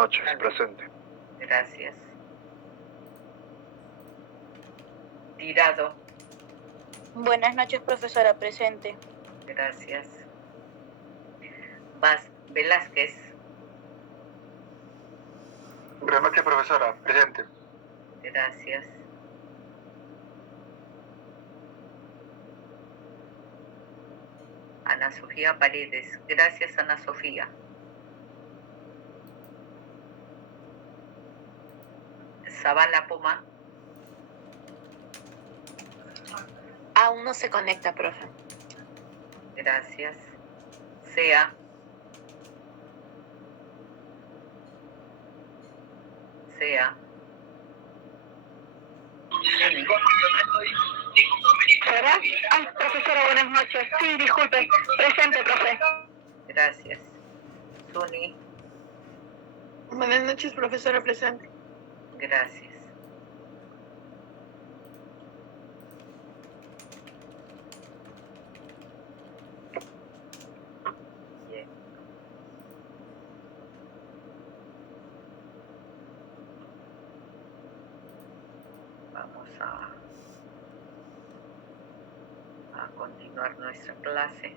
noches, presente. Gracias. Tirado. Buenas noches, profesora, presente. Gracias. Velázquez. Buenas noches, profesora, presente. Gracias. Ana Sofía Paredes. Gracias, Ana Sofía. Zavala Poma. Aún no se conecta, profe. Gracias. Sea. ¿Será? Ay, profesora, buenas noches. Sí, disculpe. Presente, profe. Gracias. Suni. Buenas noches, profesora, presente. Gracias. Bien. Vamos a continuar nuestra clase.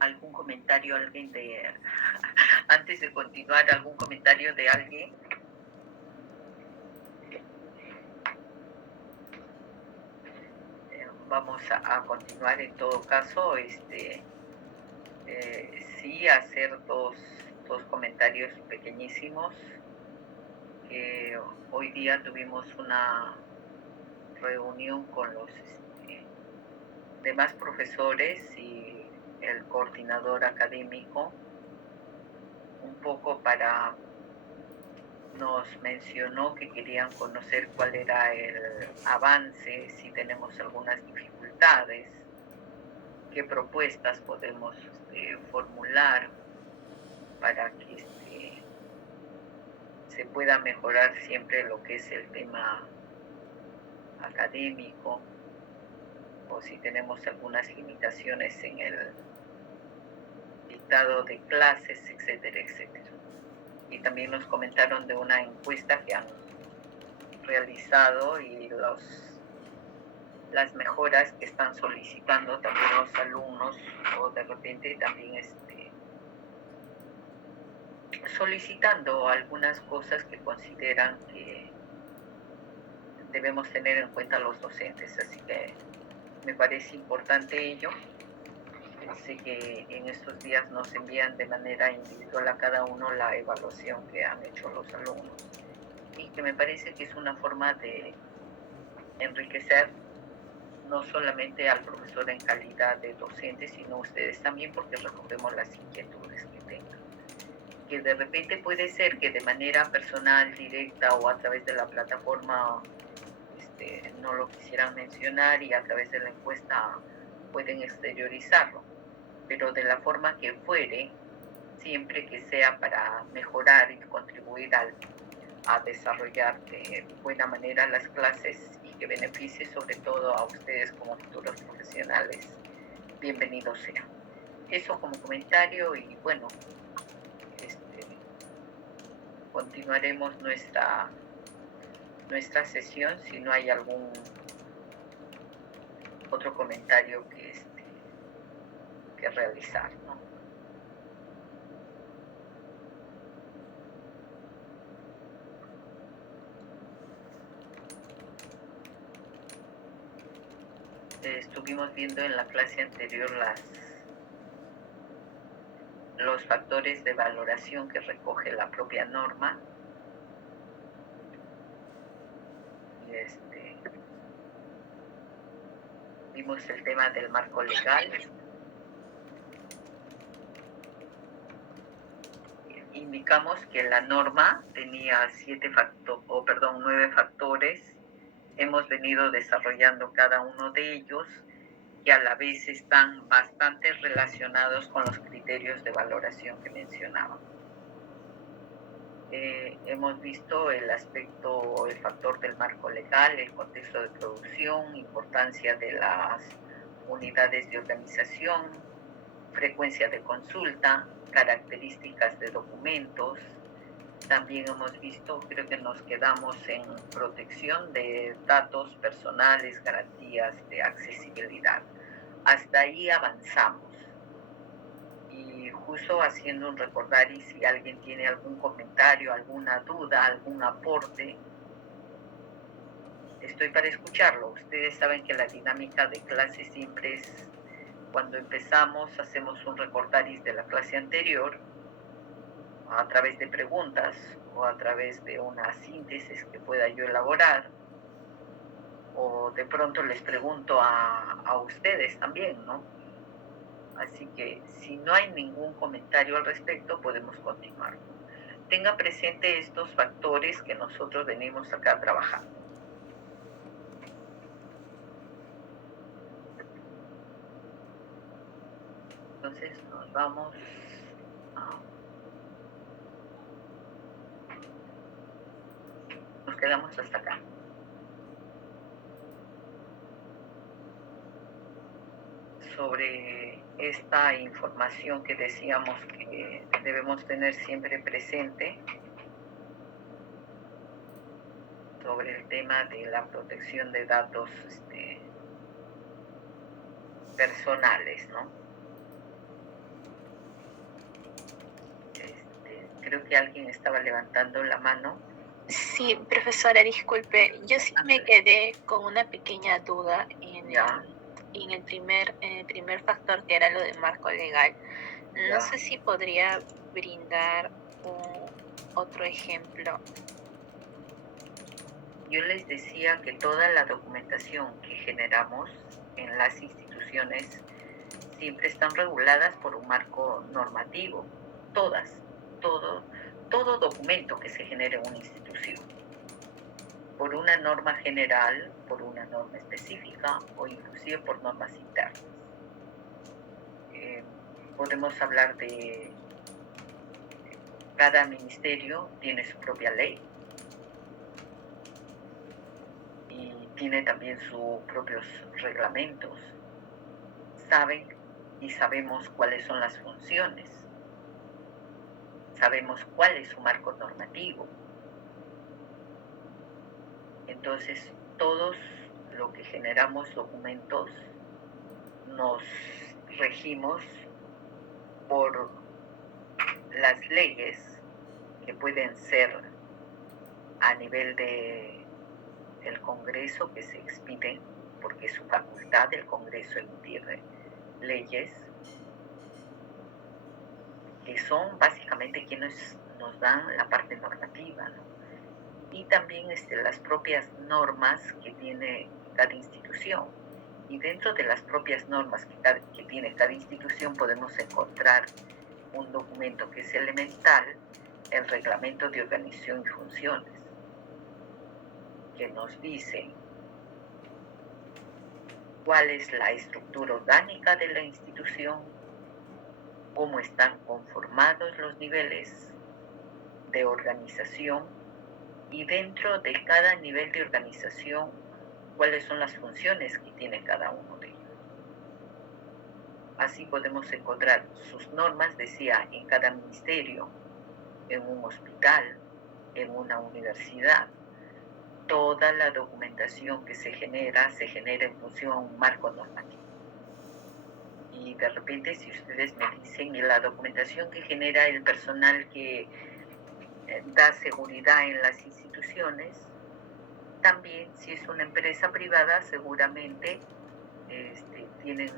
¿Algún comentario antes de continuar, algún comentario de alguien? Vamos a continuar en todo caso, sí hacer dos comentarios pequeñísimos. Hoy día tuvimos una reunión con los demás profesores y el coordinador académico, un poco nos mencionó que querían conocer cuál era el avance, si tenemos algunas dificultades, qué propuestas podemos formular para que se pueda mejorar siempre lo que es el tema académico, o si tenemos algunas limitaciones en el dictado de clases, etcétera, etcétera. Y también nos comentaron de una encuesta que han realizado y las mejoras que están solicitando también los alumnos, o de repente también solicitando algunas cosas que consideran que debemos tener en cuenta los docentes. Así que me parece importante ello. Sé que en estos días nos envían de manera individual a cada uno la evaluación que han hecho los alumnos, y que me parece que es una forma de enriquecer no solamente al profesor en calidad de docente, sino ustedes también, porque recogemos las inquietudes que tengan. Que de repente puede ser que de manera personal, directa o a través de la plataforma no lo quisieran mencionar, y a través de la encuesta pueden exteriorizarlo, pero de la forma que fuere, siempre que sea para mejorar y contribuir a desarrollar de buena manera las clases y que beneficie sobre todo a ustedes como futuros profesionales, bienvenido sea. Eso como comentario, y bueno, continuaremos nuestra sesión si no hay algún otro comentario que realizar, ¿no? Estuvimos viendo en la clase anterior los factores de valoración que recoge la propia norma, y vimos el tema del marco legal. Indicamos que la norma tenía 7 9 factores. Hemos venido desarrollando cada uno de ellos y a la vez están bastante relacionados con los criterios de valoración que mencionaba. Hemos visto el factor del marco legal, el contexto de producción, importancia de las unidades de organización, frecuencia de consulta, características de documentos. También hemos visto, creo que nos quedamos en protección de datos personales, garantías de accesibilidad. Hasta ahí avanzamos. Y justo haciendo un recordar, y si alguien tiene algún comentario, alguna duda, algún aporte, estoy para escucharlo. Ustedes saben que la dinámica de clase siempre es, cuando empezamos, hacemos un recordaris de la clase anterior, a través de preguntas o a través de una síntesis que pueda yo elaborar, o de pronto les pregunto a ustedes también, ¿no? Así que si no hay ningún comentario al respecto, podemos continuar. Tenga presente estos factores que nosotros venimos acá trabajando. Entonces nos vamos nos quedamos hasta acá. Sobre esta información que decíamos que debemos tener siempre presente, sobre el tema de la protección de datos personales, ¿no? Creo que alguien estaba levantando la mano. Sí, profesora, disculpe. Yo sí me quedé con una pequeña duda en el primer factor, que era lo del marco legal. No sé si podría brindar otro ejemplo. Yo les decía que toda la documentación que generamos en las instituciones siempre están reguladas por un marco normativo. Todo documento que se genere en una institución, por una norma general, por una norma específica o inclusive por normas internas. Podemos hablar de cada ministerio tiene su propia ley y tiene también sus propios reglamentos. Saben y sabemos cuáles son las funciones. Sabemos cuál es su marco normativo. Entonces, todos lo que generamos documentos nos regimos por las leyes que pueden ser a nivel del Congreso, que se expiden, porque es su facultad del Congreso emitir leyes, que son básicamente quienes nos dan la parte normativa, ¿no? Y también las propias normas que tiene cada institución. Y dentro de las propias normas que tiene cada institución podemos encontrar un documento que es elemental, el Reglamento de Organización y Funciones, que nos dice cuál es la estructura orgánica de la institución, cómo están conformados los niveles de organización y dentro de cada nivel de organización cuáles son las funciones que tiene cada uno de ellos. Así podemos encontrar sus normas, decía, en cada ministerio, en un hospital, en una universidad. Toda la documentación que se genera en función a un marco normativo. Y de repente, si ustedes me dicen, la documentación que genera el personal que da seguridad en las instituciones, también si es una empresa privada, seguramente tienen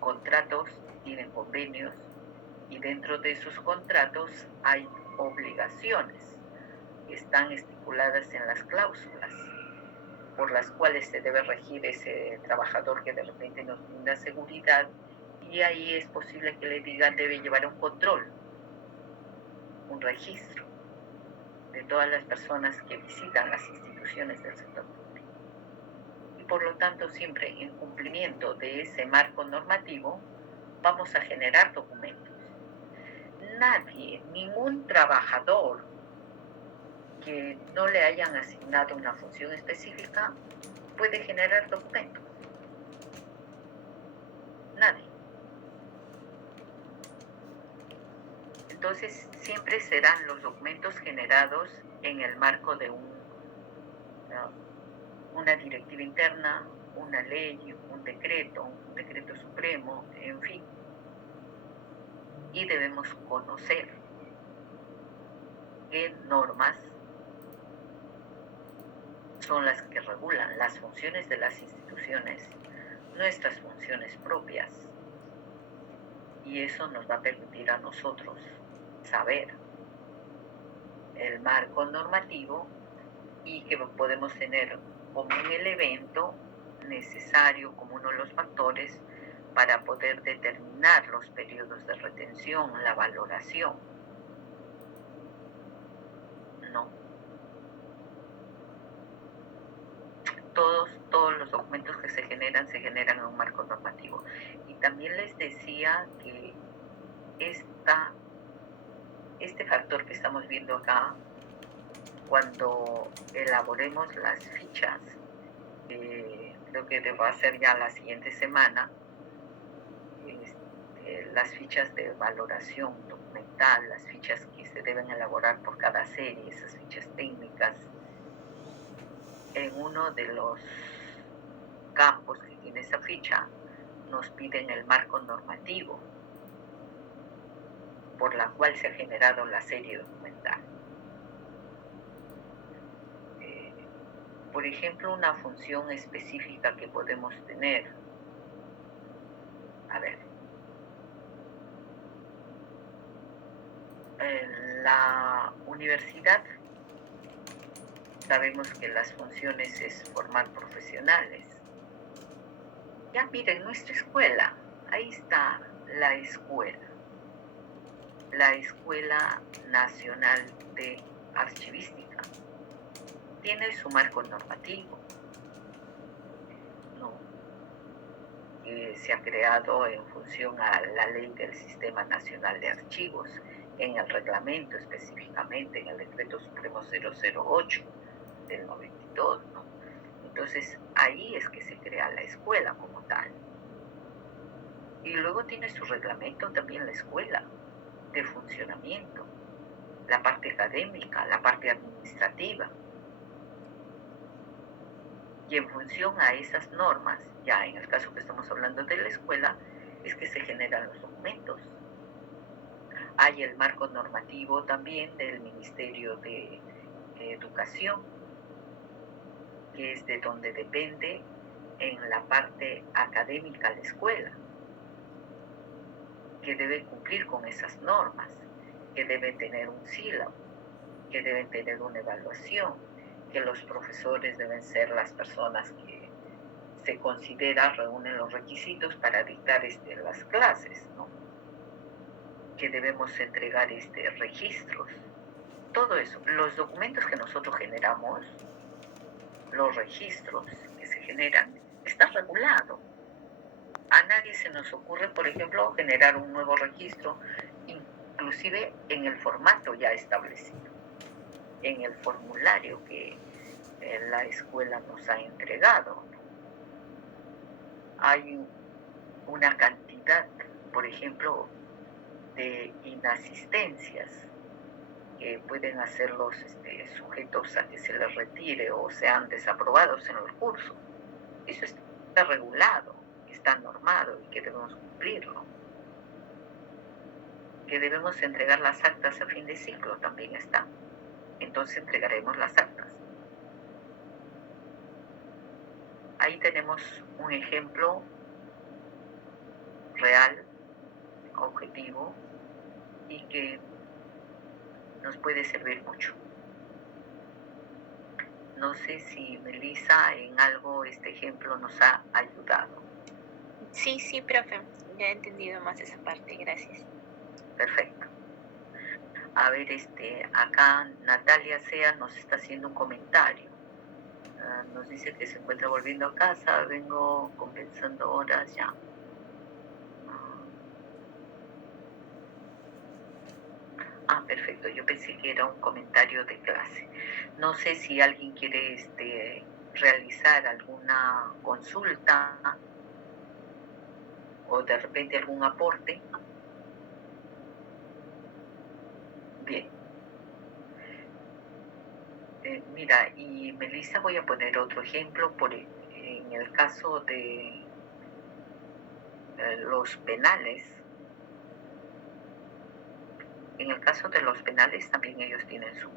contratos, tienen convenios, y dentro de esos contratos hay obligaciones que están estipuladas en las cláusulas por las cuales se debe regir ese trabajador que de repente nos brinda seguridad, y ahí es posible que le digan debe llevar un control, un registro. de todas las personas que visitan las instituciones del sector público. Y por lo tanto, siempre en cumplimiento de ese marco normativo, vamos a generar documentos. Nadie, ningún trabajador que no le hayan asignado una función específica puede generar documentos. Nadie. Entonces, siempre serán los documentos generados en el marco de una directiva interna, una ley, un decreto supremo, en fin. Y debemos conocer qué normas son las que regulan las funciones de las instituciones, nuestras funciones propias. Y eso nos va a permitir a nosotros saber el marco normativo y que podemos tener como un elemento necesario, como uno de los factores para poder determinar los periodos de retención, la valoración. No. Todos los documentos que se generan en un marco normativo. Y también les decía que este factor que estamos viendo acá, cuando elaboremos las fichas, creo que debo hacer ya la siguiente semana, las fichas de valoración documental, las fichas que se deben elaborar por cada serie, esas fichas técnicas, en uno de los campos que tiene esa ficha, nos piden el marco normativo por la cual se ha generado la serie documental. Por ejemplo, una función específica que podemos tener. A ver. En la universidad sabemos que las funciones es formar profesionales. Ya miren, nuestra escuela, ahí está la Escuela Nacional de Archivística. Tiene su marco normativo, ¿no? Se ha creado en función a la ley del Sistema Nacional de Archivos, en el reglamento específicamente, en el decreto supremo 008 del 92, ¿no? Entonces, ahí es que se crea la escuela como tal. Y luego tiene su reglamento también la escuela de funcionamiento, la parte académica, la parte administrativa. Y en función a esas normas, ya en el caso que estamos hablando de la escuela, es que se generan los documentos. Hay el marco normativo también del Ministerio de Educación, que es de donde depende en la parte académica la escuela, que debe cumplir con esas normas, que debe tener un sílabo, que deben tener una evaluación, que los profesores deben ser las personas que se considera reúnen los requisitos para dictar las clases, ¿no? Que debemos entregar registros, todo eso, los documentos que nosotros generamos, los registros que se generan, está regulado. A nadie se nos ocurre, por ejemplo, generar un nuevo registro, inclusive en el formato ya establecido, en el formulario que la escuela nos ha entregado. Hay una cantidad, por ejemplo, de inasistencias que pueden hacer los sujetos a que se les retire o sean desaprobados en el curso. Eso está regulado, está normado y que debemos cumplirlo. Que debemos entregar las actas a fin de ciclo también está. Entonces entregaremos las actas. Ahí tenemos un ejemplo real, objetivo y que nos puede servir mucho. No sé si Melissa en algo este ejemplo nos ha ayudado. Sí, profe, ya he entendido más esa parte, gracias. Perfecto. A ver, acá Natalia Sea nos está haciendo un comentario. Nos dice que se encuentra volviendo a casa, vengo compensando horas ya. Perfecto, yo pensé que era un comentario de clase. No sé si alguien quiere realizar alguna consulta o de repente algún aporte. Bien. Mira, y Melissa, voy a poner otro ejemplo en el caso de los penales. En el caso de los penales también ellos tienen sus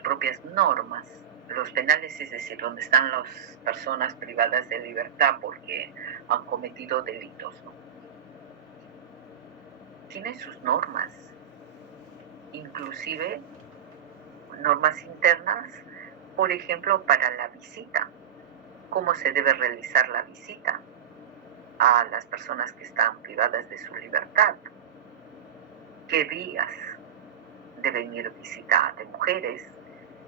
propias normas. Los penales, es decir, donde están las personas privadas de libertad porque han cometido delitos, ¿no? Tienen sus normas, inclusive normas internas, por ejemplo, para la visita. ¿Cómo se debe realizar la visita a las personas que están privadas de su libertad? ¿Qué días deben ir visita de mujeres?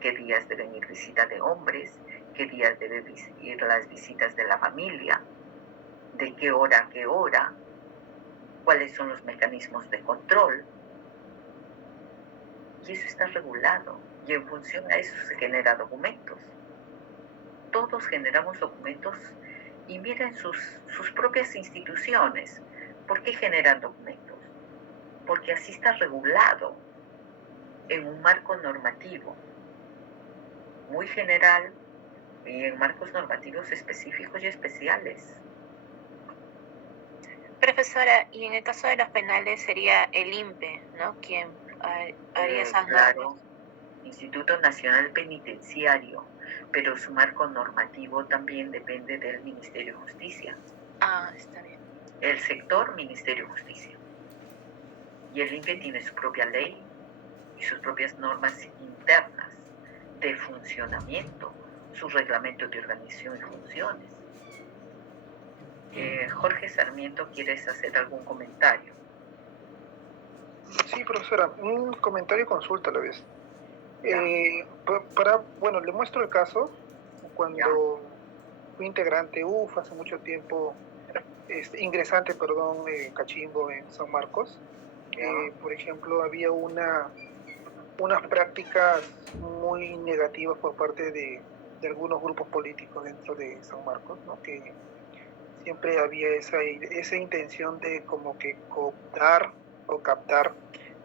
¿Qué días deben ir visita de hombres? ¿Qué días deben ir las visitas de la familia? ¿De qué hora a qué hora? ¿Cuáles son los mecanismos de control? Y eso está regulado, y en función a eso se generan documentos. Todos generamos documentos, y miren sus propias instituciones. ¿Por qué generan documentos? Porque así está regulado en un marco normativo muy general y en marcos normativos específicos y especiales. Profesora, y en el caso de los penales sería el INPE, ¿no? Quien haría esas normas. Instituto Nacional Penitenciario, pero su marco normativo también depende del Ministerio de Justicia. Está bien. El sector Ministerio de Justicia. Y el INPE tiene su propia ley y sus propias normas internas de funcionamiento, su reglamento de organización y funciones. Jorge Sarmiento, ¿quieres hacer algún comentario? Sí, profesora, un comentario y consulta a la vez. Bueno, le muestro el caso. Cuando fui integrante hace mucho tiempo, ingresante, perdón, Cachimbo en San Marcos, por ejemplo, había unas prácticas muy negativas por parte de algunos grupos políticos dentro de San Marcos, ¿no? Que siempre había esa intención de como que cooptar o captar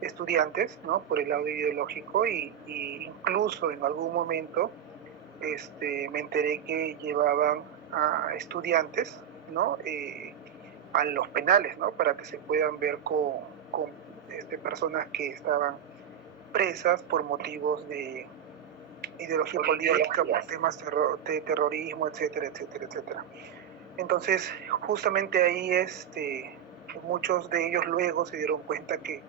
estudiantes, ¿no? Por el lado ideológico, y incluso en algún momento me enteré que llevaban a estudiantes, ¿no? A los penales, ¿no? Para que se puedan ver con personas que estaban presas por motivos de ideología política, por temas de terrorismo, etcétera, etcétera, etcétera. Entonces, justamente ahí muchos de ellos luego se dieron cuenta que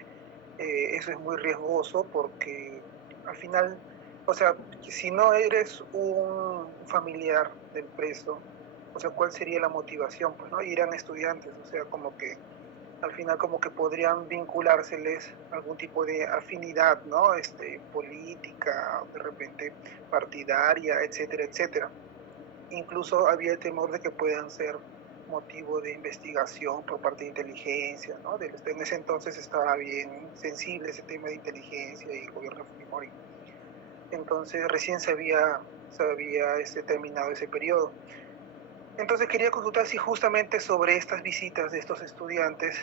eso es muy riesgoso, porque al final, o sea, si no eres un familiar del preso, o sea, ¿cuál sería la motivación? Pues, ¿no? Irán estudiantes, o sea, como que al final como que podrían vinculárseles algún tipo de afinidad, ¿no? Política, de repente partidaria, etcétera, etcétera. Incluso había el temor de que puedan ser motivo de investigación por parte de inteligencia, ¿no? En ese entonces estaba bien sensible ese tema de inteligencia y gobierno Fujimori. Entonces recién se había terminado ese periodo. Entonces quería consultar si justamente sobre estas visitas de estos estudiantes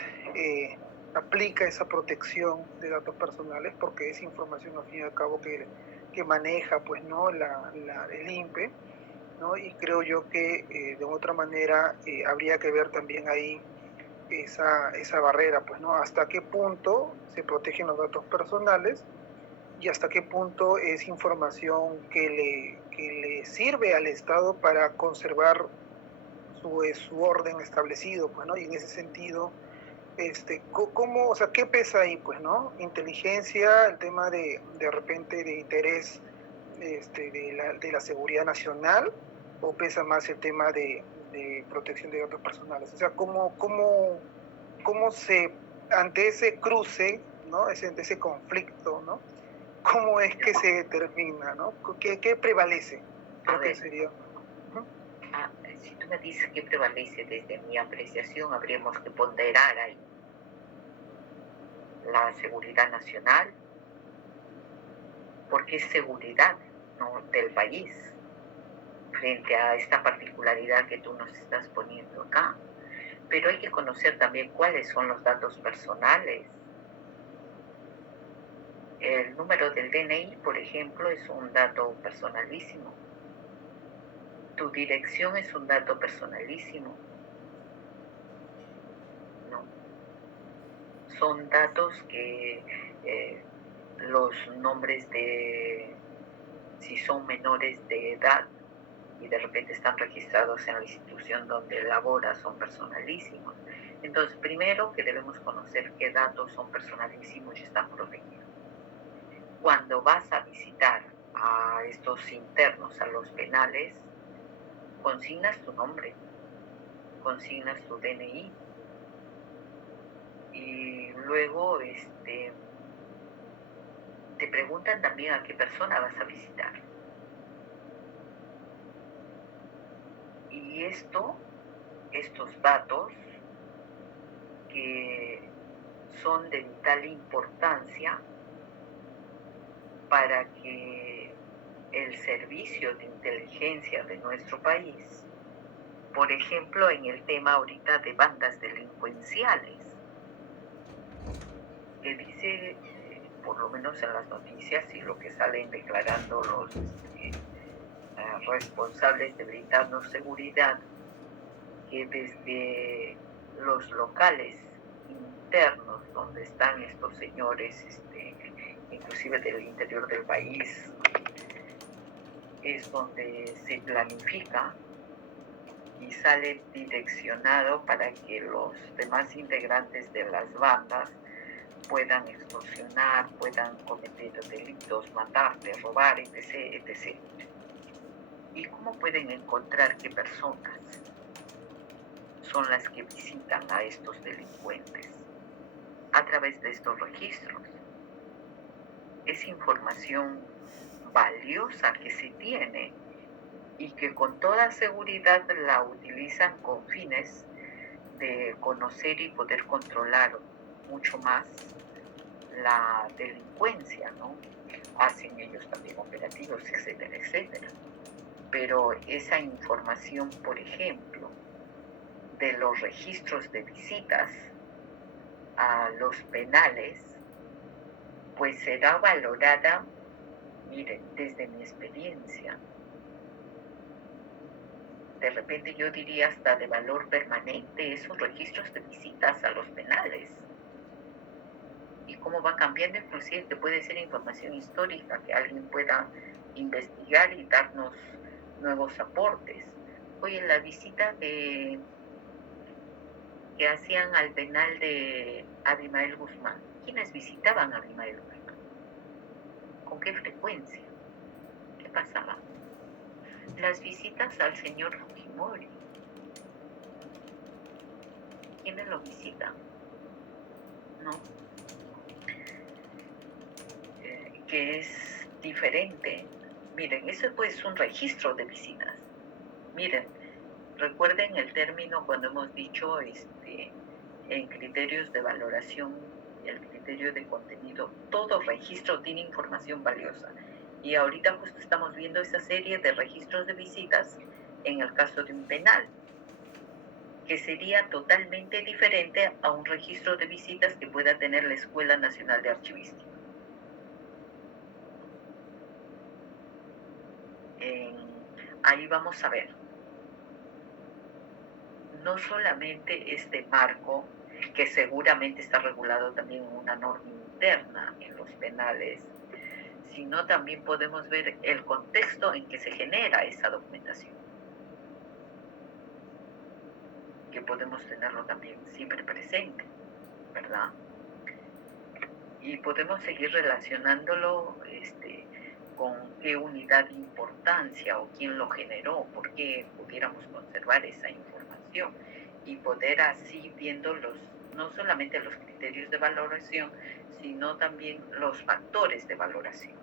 aplica esa protección de datos personales, porque es información al fin y al cabo que maneja, pues, ¿no? el INPE, ¿no? Y creo yo que de otra manera habría que ver también ahí esa barrera, pues, ¿no? Hasta qué punto se protegen los datos personales y hasta qué punto es información que le sirve al Estado para conservar su orden establecido, pues, ¿no? Y en ese sentido, ¿cómo, o sea, qué pesa ahí, pues, ¿no? Inteligencia, el tema de repente de interés de la seguridad nacional, o pesa más el tema de protección de datos personales. O sea, ¿cómo se, ante ese cruce, ¿no? Ese conflicto, ¿no? ¿Cómo es que se determina, ¿no? ¿Qué prevalece? Creo que sería... Si tú me dices qué prevalece, desde mi apreciación habríamos que ponderar ahí la seguridad nacional, porque es seguridad, ¿no?, del país frente a esta particularidad que tú nos estás poniendo acá. Pero hay que conocer también cuáles son los datos personales. El número del DNI, por ejemplo, es un dato personalísimo. Tu dirección es un dato personalísimo. ¿No? Son datos que los nombres de, si son menores de edad y de repente están registrados en la institución donde labora, son personalísimos. Entonces, primero que debemos conocer qué datos son personalísimos y están protegidos. Cuando vas a visitar a estos internos, a los penales, consignas tu nombre, consignas tu DNI y luego te preguntan también a qué persona vas a visitar. Y estos datos que son de vital importancia para que el servicio de inteligencia de nuestro país, por ejemplo, en el tema ahorita de bandas delincuenciales, que dice, por lo menos en las noticias y lo que salen declarando los responsables de brindarnos seguridad, que desde los locales internos donde están estos señores, inclusive del interior del país, es donde se planifica y sale direccionado para que los demás integrantes de las bandas puedan extorsionar, puedan cometer delitos, matarte, robar, etc., etc. ¿Y cómo pueden encontrar qué personas son las que visitan a estos delincuentes? A través de estos registros. Es información valiosa que se tiene y que con toda seguridad la utilizan con fines de conocer y poder controlar mucho más la delincuencia, ¿no? Hacen ellos también operativos, etcétera, etcétera. Pero esa información, por ejemplo, de los registros de visitas a los penales, pues será valorada, miren, desde mi experiencia, de repente yo diría hasta de valor permanente esos registros de visitas a los penales. Y cómo va cambiando, inclusive que puede ser información histórica que alguien pueda investigar y darnos nuevos aportes. Oye, la visita que hacían al penal de Abimael Guzmán, ¿quiénes visitaban a Abimael Guzmán? ¿Con qué frecuencia? ¿Qué pasaba? Las visitas al señor Fujimori, ¿quiénes lo visitan? ¿No? Que es diferente. Miren, eso pues es un registro de visitas. Miren, recuerden el término cuando hemos dicho en criterios de valoración, el criterio de contenido, todo registro tiene información valiosa. Y ahorita justo estamos viendo esa serie de registros de visitas en el caso de un penal, que sería totalmente diferente a un registro de visitas que pueda tener la Escuela Nacional de Archivística. Ahí vamos a ver no solamente este marco, que seguramente está regulado también en una norma interna en los penales, sino también podemos ver el contexto en que se genera esa documentación, que podemos tenerlo también siempre presente, ¿verdad? Y podemos seguir relacionándolo con qué unidad de importancia o quién lo generó, por qué pudiéramos conservar esa información y poder así, viendo los no solamente los criterios de valoración, sino también los factores de valoración.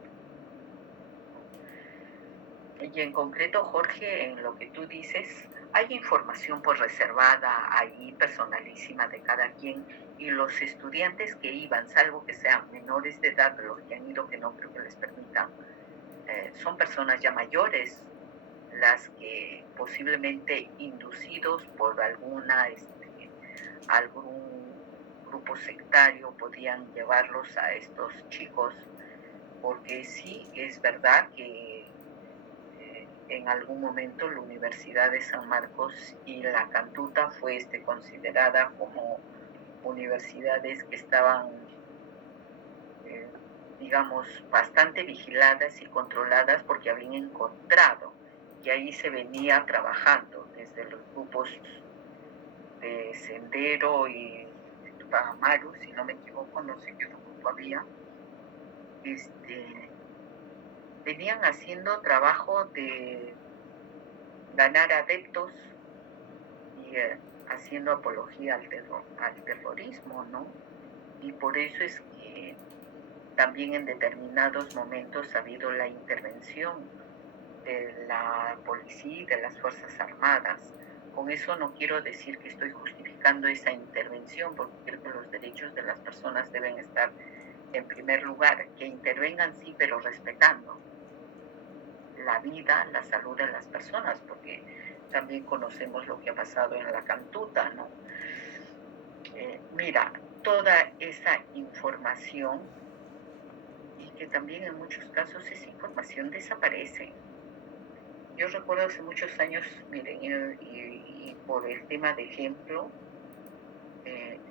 Y en concreto, Jorge, en lo que tú dices, hay información pues reservada ahí, personalísima de cada quien, y los estudiantes que iban, salvo que sean menores de edad, los que han ido, que no creo que les permitan, son personas ya mayores, las que posiblemente inducidos por algún grupo sectario podían llevarlos a estos chicos, porque sí es verdad que en algún momento la Universidad de San Marcos y la Cantuta fue considerada como universidades que estaban, digamos, bastante vigiladas y controladas, porque habían encontrado que ahí se venía trabajando desde los grupos de Sendero y Tupamaru, si no me equivoco, no sé qué grupo había, venían haciendo trabajo de ganar adeptos y haciendo apología al terrorismo, ¿no? Y por eso es que también en determinados momentos ha habido la intervención de la policía y de las Fuerzas Armadas. Con eso no quiero decir que estoy justificando esa intervención, porque creo que los derechos de las personas deben estar en primer lugar, que intervengan sí, pero respetando la vida, la salud de las personas, porque también conocemos lo que ha pasado en la Cantuta, ¿no? Mira, toda esa información, y que también en muchos casos esa información desaparece. Yo recuerdo hace muchos años, miren, y por el tema de ejemplo,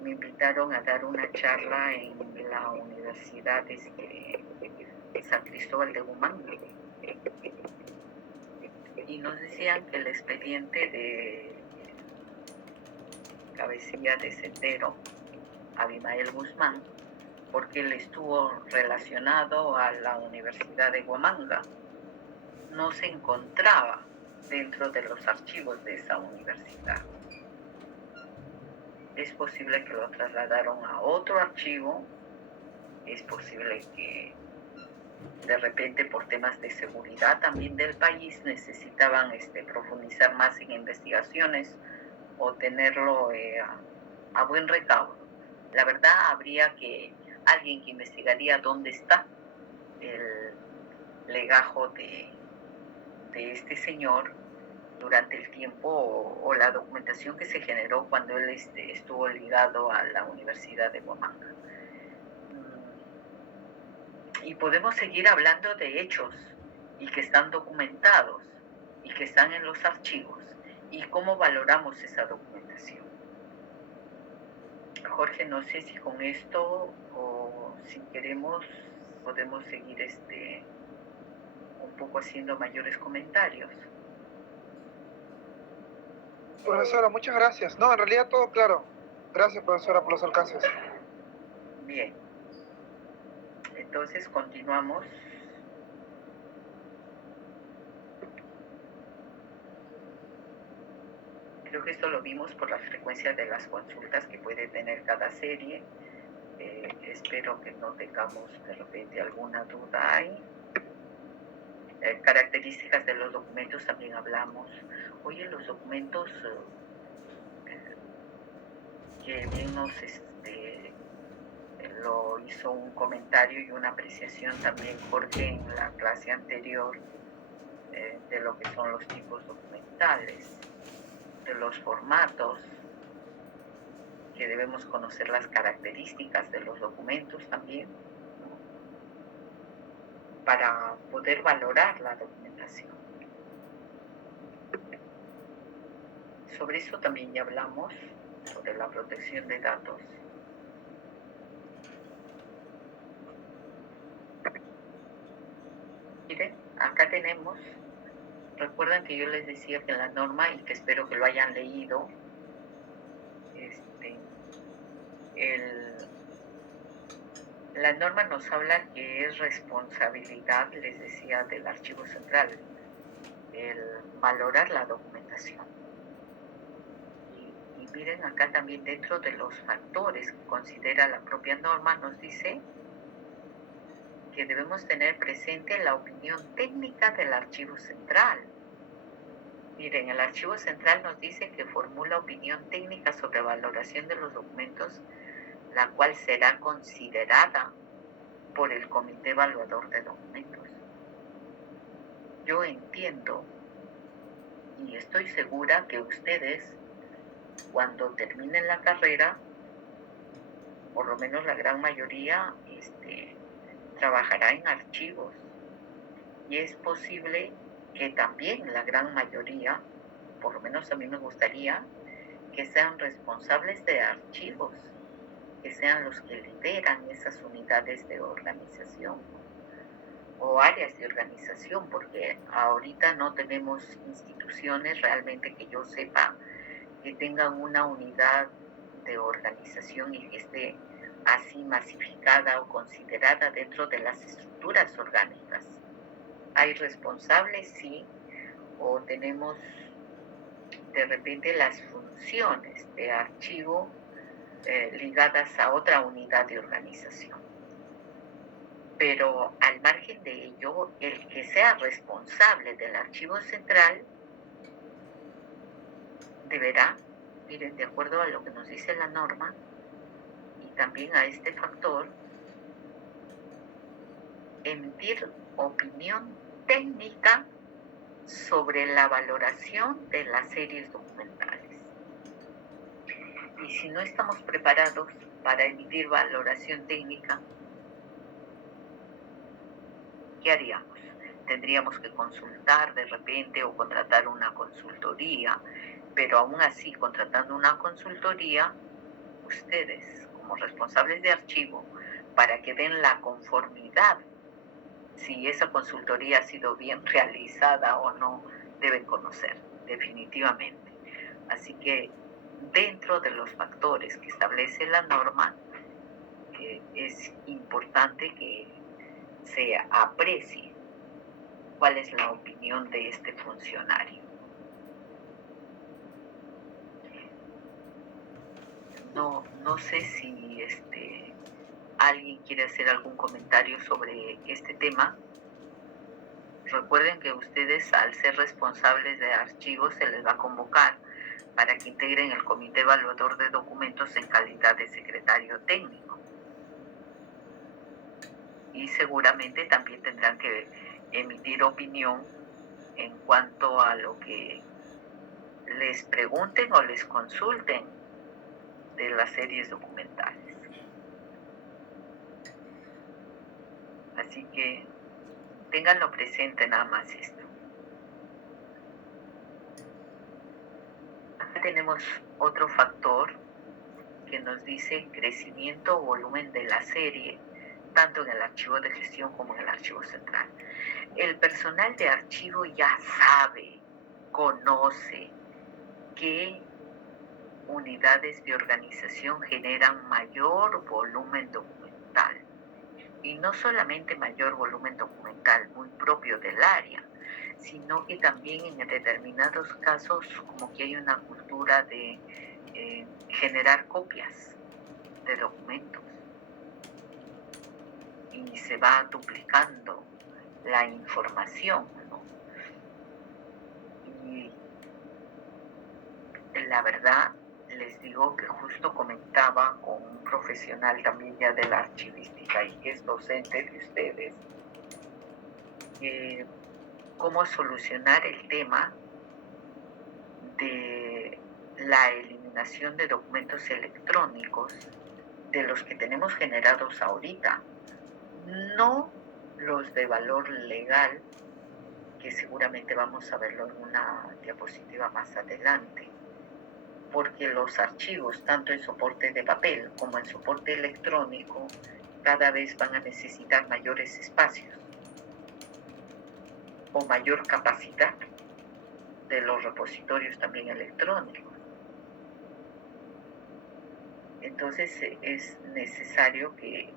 me invitaron a dar una charla en la Universidad de San Cristóbal de Huamanga, y nos decían que el expediente de cabecilla de Sendero, Abimael Guzmán, porque él estuvo relacionado a la Universidad de Huamanga, no se encontraba dentro de los archivos de esa universidad. Es posible que lo trasladaron a otro archivo, es posible que de repente por temas de seguridad también del país necesitaban profundizar más en investigaciones o tenerlo a buen recaudo. La verdad, habría que alguien que investigaría dónde está el legajo de este señor durante el tiempo o la documentación que se generó cuando él estuvo ligado a la Universidad de Huamanga. Y podemos seguir hablando de hechos y que están documentados y que están en los archivos y cómo valoramos esa documentación. Jorge, no sé si con esto o si queremos podemos seguir un poco haciendo mayores comentarios. Profesora, muchas gracias. No, en realidad todo claro. Gracias, profesora, por los alcances. Bien. Entonces continuamos. Creo que esto lo vimos por la frecuencia de las consultas que puede tener cada serie. Espero que no tengamos de repente alguna duda ahí. Características de los documentos también hablamos. Oye, los documentos que bien nos lo hizo un comentario y una apreciación también Jorge en la clase anterior de lo que son los tipos documentales, de los formatos, que debemos conocer las características de los documentos también, ¿no? Para poder valorar la documentación. Sobre eso también ya hablamos, sobre la protección de datos. Miren, acá tenemos, recuerdan que yo les decía que la norma, y que espero que lo hayan leído, la norma nos habla que es responsabilidad, les decía, del Archivo Central, el valorar la documentación y miren acá también dentro de los factores que considera la propia norma, nos dice que debemos tener presente la opinión técnica del archivo central. Miren, el archivo central nos dice que formula opinión técnica sobre valoración de los documentos, la cual será considerada por el Comité Evaluador de Documentos. Yo entiendo y estoy segura que ustedes, cuando terminen la carrera, por lo menos la gran mayoría, trabajará en archivos. Y es posible que también la gran mayoría, por lo menos a mí me gustaría, que sean responsables de archivos, que sean los que lideran esas unidades de organización o áreas de organización, porque ahorita no tenemos instituciones realmente que yo sepa que tengan una unidad de organización y que esté así masificada o considerada dentro de las estructuras orgánicas. Hay responsables, sí, o tenemos de repente las funciones de archivo ligadas a otra unidad de organización. Pero al margen de ello, el que sea responsable del archivo central deberá, miren, de acuerdo a lo que nos dice la norma y también a este factor, emitir opinión técnica sobre la valoración de las series documentales. Y si no estamos preparados para emitir valoración técnica, ¿qué haríamos? Tendríamos que consultar de repente o contratar una consultoría, pero aún así, contratando una consultoría, ustedes, como responsables de archivo, para que den la conformidad, si esa consultoría ha sido bien realizada o no, deben conocer, definitivamente. Así que dentro de los factores que establece la norma, es importante que se aprecie cuál es la opinión de este funcionario. No sé si alguien quiere hacer algún comentario sobre este tema. Recuerden que ustedes, al ser responsables de archivos, se les va a convocar para que integren el Comité Evaluador de Documentos en calidad de secretario técnico. Y seguramente también tendrán que emitir opinión en cuanto a lo que les pregunten o les consulten de las series documentales. Así que ténganlo presente nada más esto. Acá tenemos otro factor que nos dice crecimiento o volumen de la serie, tanto en el archivo de gestión como en el archivo central. El personal de archivo ya sabe, conoce qué unidades de organización generan mayor volumen documental. Y no solamente mayor volumen documental muy propio del área, sino que también en determinados casos como que hay una cultura de generar copias de documentos y se va duplicando la información, ¿no? Y la verdad, les digo que justo comentaba con un profesional también ya de la archivística y que es docente de ustedes, cómo solucionar el tema de la eliminación de documentos electrónicos de los que tenemos generados ahorita, no los de valor legal, que seguramente vamos a verlo en una diapositiva más adelante, porque los archivos, tanto en soporte de papel como en soporte electrónico, cada vez van a necesitar mayores espacios o mayor capacidad de los repositorios también electrónicos. Entonces es necesario que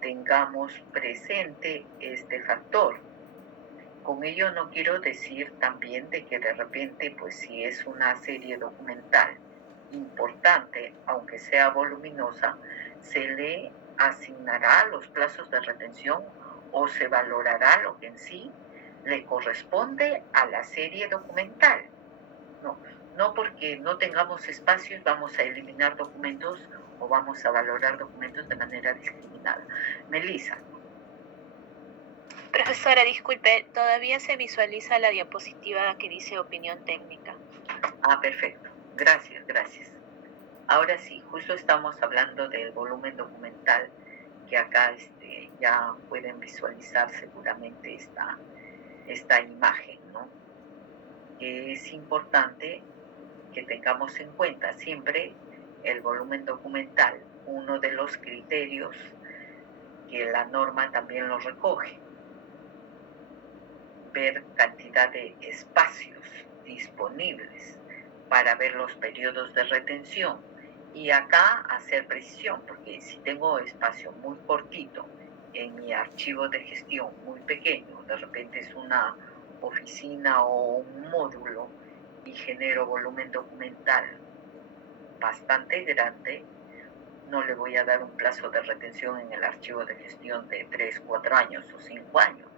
tengamos presente este factor. Con ello no quiero decir también de que de repente, pues si es una serie documental importante, aunque sea voluminosa, se le asignará los plazos de retención o se valorará lo que en sí le corresponde a la serie documental. No porque no tengamos espacios vamos a eliminar documentos o vamos a valorar documentos de manera discriminada. Melissa. Profesora, disculpe, todavía se visualiza la diapositiva que dice opinión técnica. Ah, perfecto. Gracias. Ahora sí, justo estamos hablando del volumen documental, que acá ya pueden visualizar seguramente esta imagen, ¿no? Es importante que tengamos en cuenta siempre el volumen documental, uno de los criterios que la norma también lo recoge. Ver cantidad de espacios disponibles para ver los periodos de retención y acá hacer precisión, porque si tengo espacio muy cortito en mi archivo de gestión muy pequeño, de repente es una oficina o un módulo y genero volumen documental bastante grande, no le voy a dar un plazo de retención en el archivo de gestión de 3, 4 años o 5 años.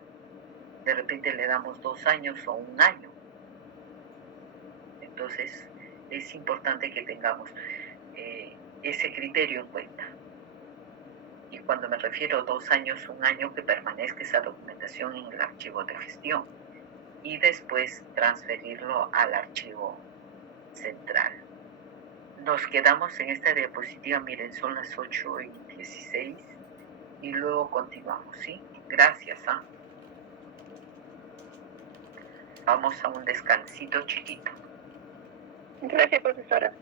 De repente le damos 2 años o 1 año. Entonces es importante que tengamos ese criterio en cuenta. Y cuando me refiero a 2 años, 1 año, que permanezca esa documentación en el archivo de gestión y después transferirlo al archivo central. Nos quedamos en esta diapositiva, miren, son las 8:16 y luego continuamos, ¿sí? Gracias. Vamos a un descansito chiquito. Gracias, profesora.